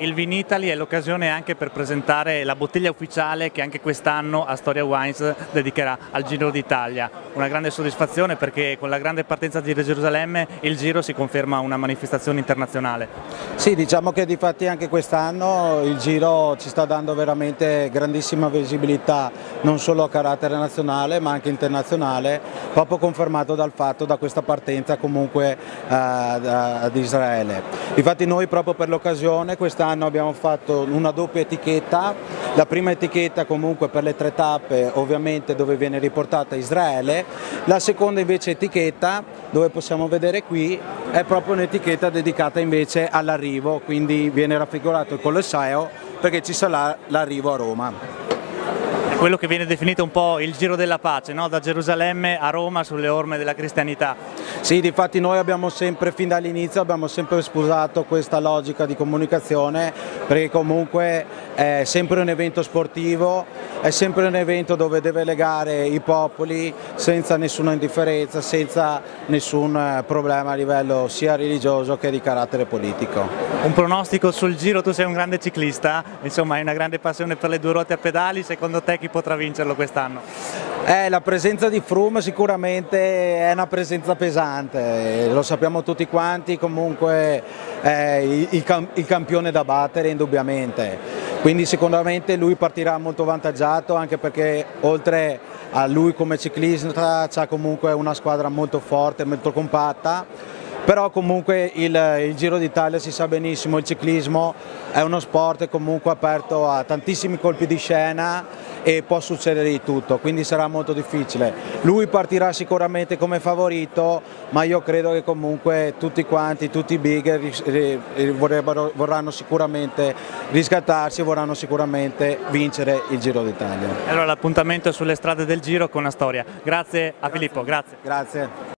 il Vinitaly è l'occasione anche per presentare la bottiglia ufficiale che anche quest'anno Astoria Wines dedicherà al Giro d'Italia. Una grande soddisfazione perché con la grande partenza di Gerusalemme il Giro si conferma una manifestazione internazionale. Sì, diciamo che difatti anche quest'anno il Giro ci sta dando veramente grandissima visibilità, non solo a carattere nazionale ma anche internazionale, proprio confermato dal fatto da questa partenza comunque ad Israele. Infatti noi proprio per l'occasione quest'anno abbiamo fatto una doppia etichetta, la prima etichetta comunque per le 3 tappe ovviamente dove viene riportata Israele, la seconda invece etichetta dove possiamo vedere qui è proprio un'etichetta dedicata invece all'arrivo, quindi viene raffigurato il Colosseo perché ci sarà l'arrivo a Roma. Quello che viene definito un po' il Giro della Pace, no? Da Gerusalemme a Roma sulle orme della cristianità. Sì, difatti noi abbiamo sempre, fin dall'inizio, abbiamo sempre sposato questa logica di comunicazione perché comunque è sempre un evento sportivo, è sempre un evento dove deve legare i popoli senza nessuna indifferenza, senza nessun problema a livello sia religioso che di carattere politico. Un pronostico sul Giro, tu sei un grande ciclista, insomma hai una grande passione per le 2 ruote a pedali, secondo te chi potrà vincerlo quest'anno? La presenza di Froome sicuramente è una presenza pesante, lo sappiamo tutti quanti, comunque è il campione da battere indubbiamente, quindi sicuramente lui partirà molto avvantaggiato anche perché oltre a lui come ciclista c'ha comunque una squadra molto forte, molto compatta. Però comunque il Giro d'Italia si sa benissimo, il ciclismo è uno sport comunque aperto a tantissimi colpi di scena e può succedere di tutto, quindi sarà molto difficile. Lui partirà sicuramente come favorito, ma io credo che comunque tutti quanti, tutti i big vorranno sicuramente riscattarsi, vorranno sicuramente vincere il Giro d'Italia. Allora l'appuntamento è sulle strade del Giro con Astoria. Grazie a Filippo, grazie. Grazie.